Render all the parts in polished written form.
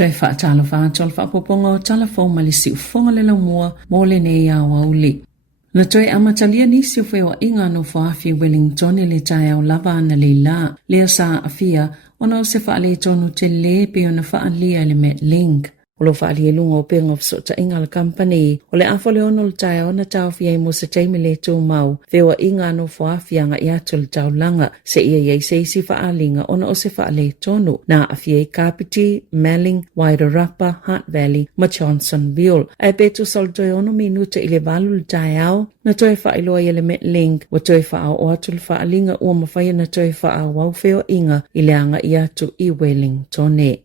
Toi whaatalo whaatol whaapoponga o telefon malisi ufonga le laumua mole ne ia wauli. Na toi amatalia nisi ufewa inga no whaafi Wellington le tai au lava na le la lea sa afia ona o se whaale tonu te le pe ona whaalia le met link. O lo whaalia lunga o penga of sota inga le company o le afole ono le tai ona tau fia mo se teime le tō mau fewa inga no whaafi anga i atu le tau langa se ia iei se isi whaalinga ona o se whaale tonu na afia Kapiti, Melling, Wairarapa, Hutt Valley, ma Johnsonville. Ai betu soltoi ono minuta ile valu le tai au na toi whailoa i le met link wa toi whaau o atu le whaalinga ua mawhaya na toi whaau wau fewa inga ile anga i atu i Wellington.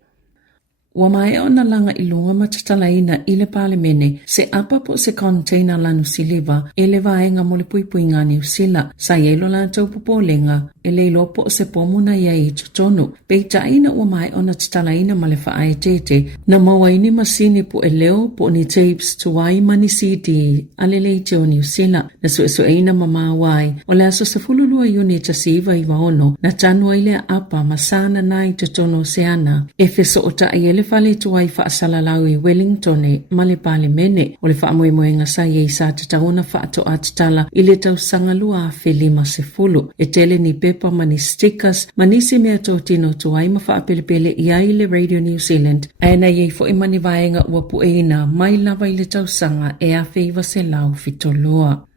Ua mai ona langa i lunga matatalaina i le palemene se apa po se container lanu siliva e le vaenga mo le puipuinga ni usila sa ielo la tau popolenga e le lopo se pomuna ia i tutonu. Peitaina ua mai ona tatalaina ma le whaae tete na mawaini masini po e leo po ni tapes tuwai mani CD ale le teo ni usila na suesueina mamawai o le aso se fululua unit asiva i waono na tanua ile apa masana nai tutonu oseana e feso ota i ele fale tuai whaasalalau i Wellington ma le palemene o le whaamoemoenga sa iei sa tatauna whaato atatala i le tau sangalua a whelima se fulu e tele ni pepa mani stickers manisi mea tō tino tuai ma whaapelepele i ai le Radio New Zealand aena iei fo i mani vaenga ua pueina mai lava i le tau sanga e a feiva se lau fitolua.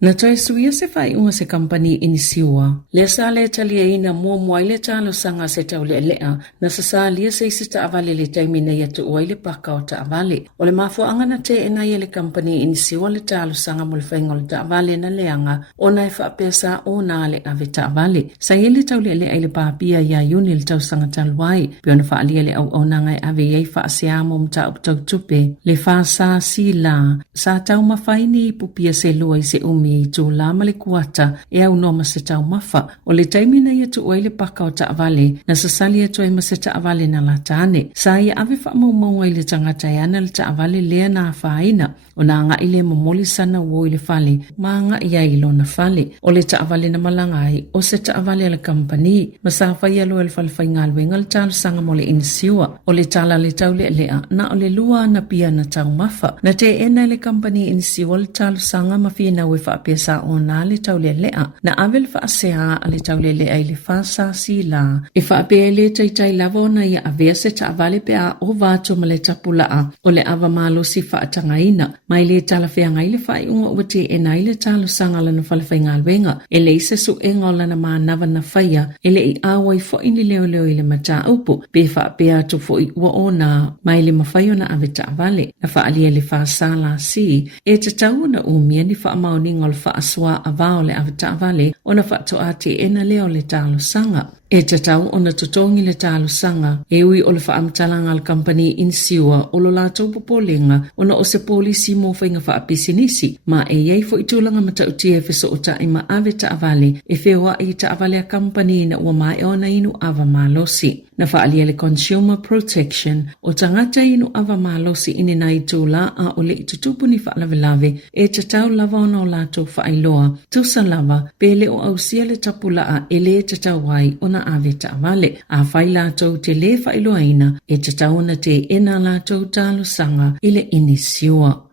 Na toi suia se fai unga se company inisiua. Lea sa le talia ina mua mua ile talo sanga se tau le lea na sa lia se isi ta avale le taimina ia tu ua ile paka o ta avale. O le mafua anga na te ena ia le company inisiua le talo sanga mo le whainga le ta avale na leanga o na e whaapesa o na le ave ta avale. Sa ile tau le lea ile papia ia yuni le tau sanga taluai. Pio na whaalia le au nanga e ave iei whaaseamo mta uptau tupe. Le wha sa si la. Sa tau mawhaini pupia se lua i se umi i tū lama le kuata e au noma se tau mafa. O le taimina ia tu oile paka o ta avale na sasali atu e ma se ta avale na latane. Sa ia ave wha maumau le tangata e ana le ta avale lea na whaina. O na anga ile momoli sana uo ile fale, ma anga ia ilo na fale. O le ta avale na malangai o se ta avale le company. Ma sa whai alo el falfai ngalwenga le tala sanga mo le inisiua. O le tala le tau le lea na o le lua na pia na tau mafa. Na te ena le company inisiua le tala sanga mawhina ue whaapesa o na le tau le lea. Na avel whaasea a le tau le lea i le whaasa si la. E whaapea le taitai lavo na ia avea se ta avale pea o vato ma le tapulaa. O le ava malo si whaatangaina. Mai le tala whea ngai le whai unga ua te e nai le talo sanga lana whalawhai ngalwenga. E le isa su e ngau lana maa nawa na whaia. E le i awai fo ini leo leo i le mata upu. Pe whaapea tu fo i ua o na mai le mawhai o na ave ta avale. Na whaalia le whaasala si. E te tau na umia ni whaamaoni ngol whaasua avao le ave ta avale. O na whaato a te ena leo le talo sanga. E tatau o na tutongi le talo sanga, e ui o le whaamtalanga al company insiua o lo lātou popolenga o na o se polisi mo whainga whaapisinisi, ma e iei fo itulanga matautia feso o ta ima ave ta avale, e whewa i ta avale a company na ua mai o na inu ava malosi. Na whaalia le consumer protection o tangata inu ava malosi ine na i tūla a o le i tutupu ni whaalavelave, e tatau lava o na o lātou whaailoa, tusa lava, pele o ausia le tapulaa e le tatau wai o na ave ta avale. A whai lātou te le whailoaina e tatau na te ena lātou talo sanga i le inisiua.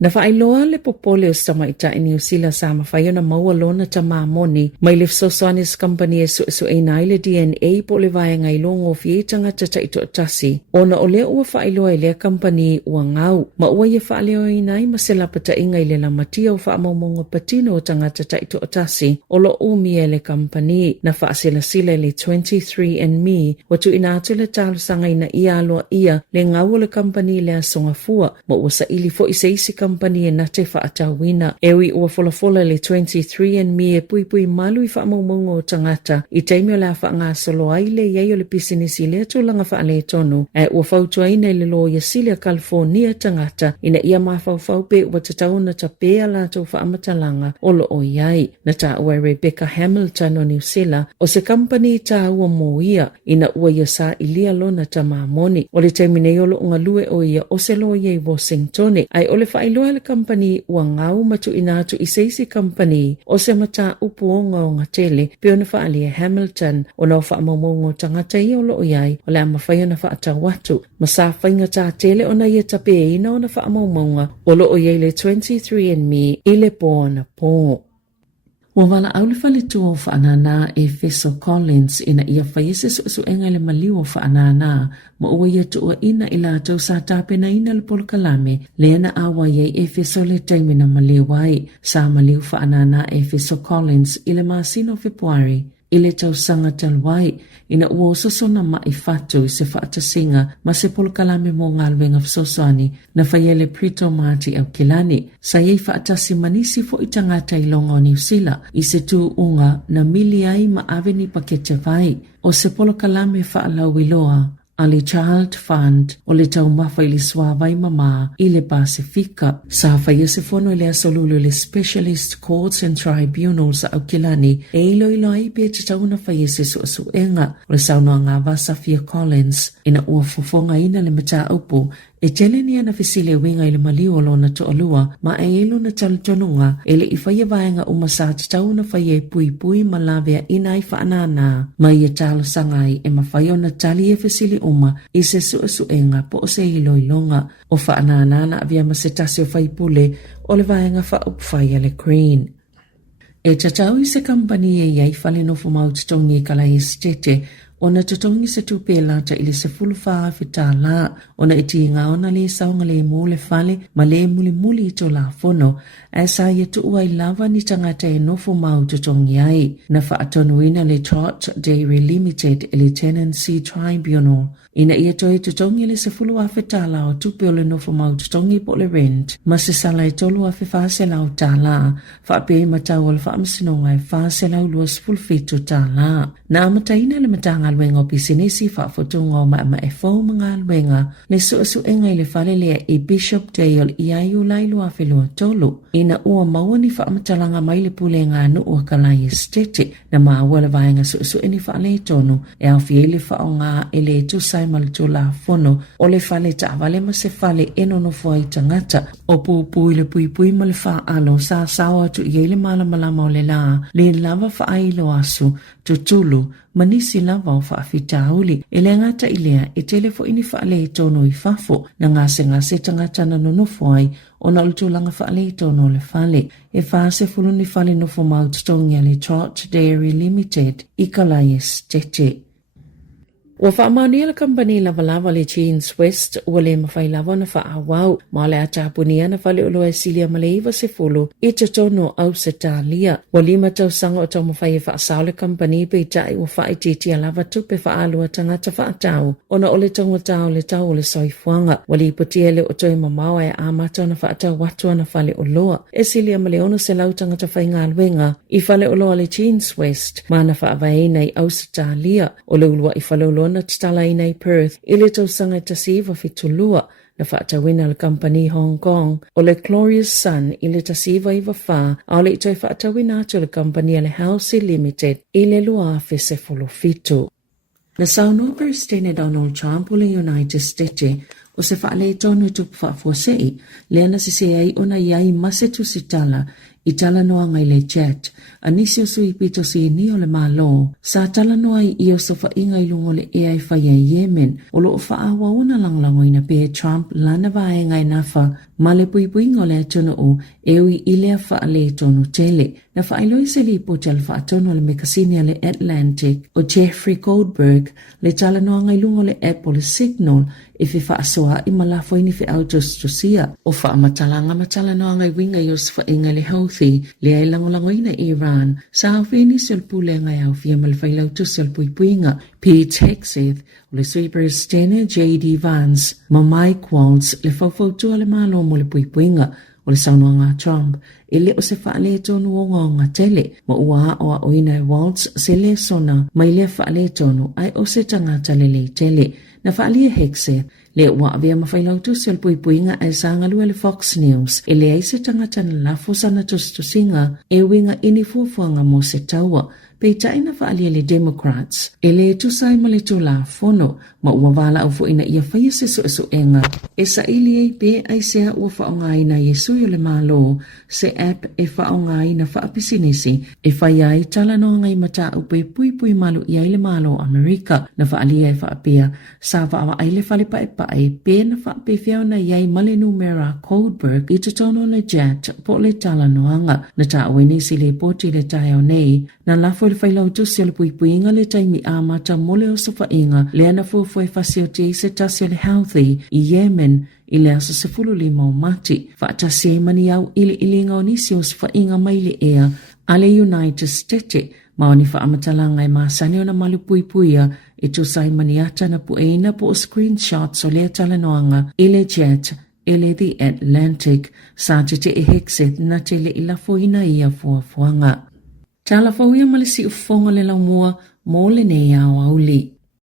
Na whaailoa le popole o Samaita i New Zealand sa mawhai ona maua lona ta mamoni mai le Sosanis Company e su e nai le DNA po le vaenga i longo fietanga tata ito tasi. Ona o le ua whaailoa i le company ua ngau. Ma ua ia whaaleo i nai ma se lapata inga i le lamatia o whaamaumonga patino o tanga tata ito tasi o lo umi e le company. Na whaasila sila le 23andMe watu ina atu le talo sanga ina ia aloa ia le ngau le company le asonga fua. Ma ua sa ili fo i se isi company e nate whaatawina. Ewi ua folafola le 23andMe e pui malu i whaamaumongo o tangata i teimio la whaanga solo aile iei o le pisinisi le atulanga whaale tonu e ua fautua ina le lo ia Silia California tangata ina ia mawhau pe ua tatauna ta pea la tau whaamatalanga o lo o iai. Na ta ua Rebecca Hamilton o New Zealand o se company ta ua mo ia ina ua ia sa ilia lona ta mamoni o le teimine o lo unga lue o ia o se lo iei Washington ai o le whailo loa le company ua ngau matu inatu isaisi company o se mata upuonga o ngatele pe ona whaalia Hamilton o na whaamamongo tangata i o loo iai o le amawhai ona whaatawatu. Masa whainga tā tele ona ia tape ina ona whaamamonga o loo iai le 23andMe i le pōna pō. Ua wala au le whale tua o whaanana e Feso Collins ina ia whaiese su enga le maliu o whaanana ma ua ia tua ina ila tau sa tāpena ina le polokalame le ana awa iei e Feso le taimina maliu ai sa maliu whaanana e Feso Collins i le masino Februari i le tau sanga talwai ina ua sosona mai fatu se whaatasinga ma se polokalame mo ngalwenga fsosani na whaiele Prito Marti au Kilani sa iei whaatasi manisi fo itangata i longa o New Zealand i se tu unga na mili ai ma aveni pakete vai o se polokalame whaalau iloa Ali Child Fund o le tau mawha i le swawai mama i le Pasifika. Sa whaiese fono i le asolulu le Specialist Courts and Tribunals au Kilani e ilo ai pe te tauna whaiese su enga o le saunoa ngā Vasafia Collins ina ua fofonga ina le mata upo e teleni ana fisile winga i le maliu lo na toalua ma e ilo na talitonunga e le iwhaia vaenga umasa te tauna whaie pui malavea ina i whaanana ma i e talo sangai e mawhaio na tali e fisile uma i se suenga po o se ilo ilonga o whaanana na avia ma se tasi o whaipule o le vaenga whaupwhaia le Green. E tatau i se kampani e iai whale no fumaututongi e kala estete ona tutongi se tupe lata ili se fulufaa fitala ona iti inga ona le saunga le mo le fale ma le muli ito la fono e sa yetu ua ilava ni tangata e nofo mau tutongi ai na faatonuina le Trot Dairy Limited ili Tenancy Tribunal ina ia toi tutongi le se fulua fitala o tupe o le nofo mau tutongi po le rent ma se sala e tolu a fefase lau tala faape matau o le faamsinonga e fase lau luas fulfitu tala na amataina le matanga alwenga o pisinisi whaafotunga o ma e fau mga alwenga le suenga i le whale lea i Bishop Dale i aiu lailu a whelua tolu. Ina ua maua ni whamatalanga mai le pule ngā nu ua kalai estete na maua le vaenga sueni whaale tonu e au fiele whao ngā e le tusai malitu la fono o le whale ta avale ma se whale enono fwai tangata o pupui le pui ma le wha alo sa sawa tu i ele malamalama o le la le lava whaailo asu tutulu manisi lava o whaafitauli e le ngata ilea e telefo ini whaale tono i fafo na ngase tangata na nonofo ai o na ulutulanga whaale tono le whale e whaase fulu ni whale nofo maututongi le Trot Dairy Limited i kalai estete. Ua whaamani ala kampani lava le Jeans West ua le mawhai lava na whaawau ma le atapuni ana whale olo e silia ma le iwa se fulu i te tono au se talia. Ua lima tau sanga o tau mawhai e whaasau le kampani pe tai ua whai titia lava tupe whaalua tangata whaatau ona o le tonga tau le tau o le soifuanga. Ua li ipotia le o toi mamawa e amata na whaatau watu ana whale oloa e silia ma le ono se lau tangata whainga alwenga i whale oloa le Jeans West ma na whaavaina i au se talia o le ulua i whale oloa na Tala i Perth i le tausanga tasiva fitulua na whaatawina le company Hong Kong o le Glorious Sun i le tasiva i wawha a le toi whaatawina atu le company le Housey Limited i le lua fese fitu. Na Sāmoa President Donald Trump o le United States o se whaale tonu tupu whaafuasei le ana se ai ona iai masetu si Tala i tala noa ngai le jet anisi o sui pito si ni o le malo sa tala noa i o sofa inga i lungo le e ai whaia Yemen o lo o whaawa una langlango ina pe Trump lana vae ngai nafa ma le puipuinga o le atono o eui ilea whaale tonu tele na whaeloi se li po tala whaatono le mekasinia le Atlantic o Jeffrey Goldberg le tala noa ngai lungo le Apple Signal e fi whaasoa i malafo ini fi autostosia o whaamatalanga matala noa ngai winga i o sifa inga le Houthi le ai langolango ina Iran sa au fini sil pule ngai au fia malwhailau tu sil puipuinga Pete Hegseth o le Sui President J.D. Vance ma Mike Waltz le faufautua le malo mo le puipuinga o le saunoanga Trump e le o se whaale tonu o ngonga tele ma ua o a oina e Waltz se le sona mai le whaale tonu ai o se tangata le tele na whaale Hegseth le ua avea mawhailau tu sil puipuinga e sangalua le Fox News e le aise tangata na lafo sana tustusinga e winga ini fuafuanga mo se taua pe taina faalia le Democrats ele tusai male tula fono ma uavala au ina ia faya se enga e sa ili pe ai sea ua faongai na Yesu le malo se app e faongai na faapisinisi e faya i tala no ngai mata upe pui malu ia le malo Amerika na faalia e faapia sa faawa ai le fale pae pe na faape fiao na iai male numera Coldberg i tutono le jet po le tala noanga na ta awenisi le poti le taio nei na lafo le failau tusi le puipuinga le taimi amata mole o safainga le ana fuafue fasio te se tasi le healthy i Yemen i le asa sefulu lima o mati faatasi mani au ilinga o nisi o safainga maile ea ale United States maoni faamatalanga e masani o na malu puipuia e tusai maniata na pueina po screenshots o le talanoanga i le jet ele the Atlantic sa te e hexet na te le ilafoina ia fuafuanga. Tala fauia malisi ufonga le laumua mo le ne au auli.